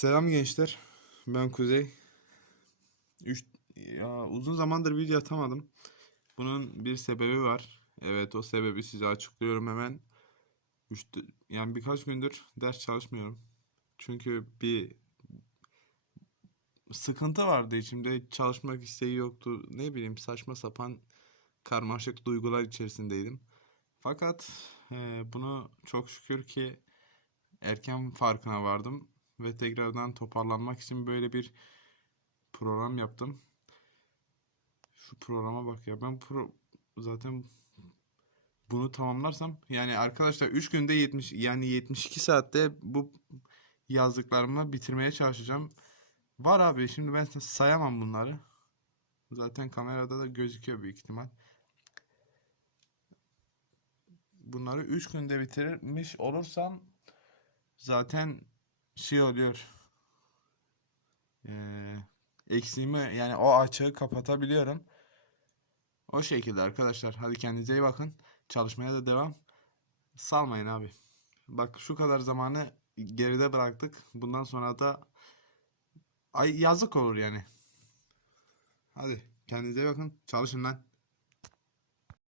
Selam gençler. Ben Kuzey. Üç, ya uzun zamandır video atamadım. Bunun bir sebebi var. Evet o sebebi size açıklıyorum hemen. Üç, yani birkaç gündür ders çalışmıyorum. Çünkü bir sıkıntı vardı içimde. Çalışmak isteği yoktu. Ne bileyim saçma sapan karmaşık duygular içerisindeydim. Fakat eee, bunu çok şükür ki erken farkına vardım ve tekrardan toparlanmak için böyle bir program yaptım. Şu programa bak ya ben pro zaten bunu tamamlarsam yani arkadaşlar 3 günde 70 yani 72 saatte bu yazdıklarımı bitirmeye çalışacağım. Var abi şimdi ben sayamam bunları. Zaten kamerada da gözüküyor büyük ihtimal. Bunları 3 günde bitirmiş olursam zaten şey oluyor. Ee, eksiğimi yani o açığı kapatabiliyorum. O şekilde arkadaşlar. Hadi kendinize iyi bakın. Çalışmaya da devam. Salmayın abi. Bak şu kadar zamanı geride bıraktık. Bundan sonra da ay yazık olur yani. Hadi kendinize iyi bakın. Çalışın lan.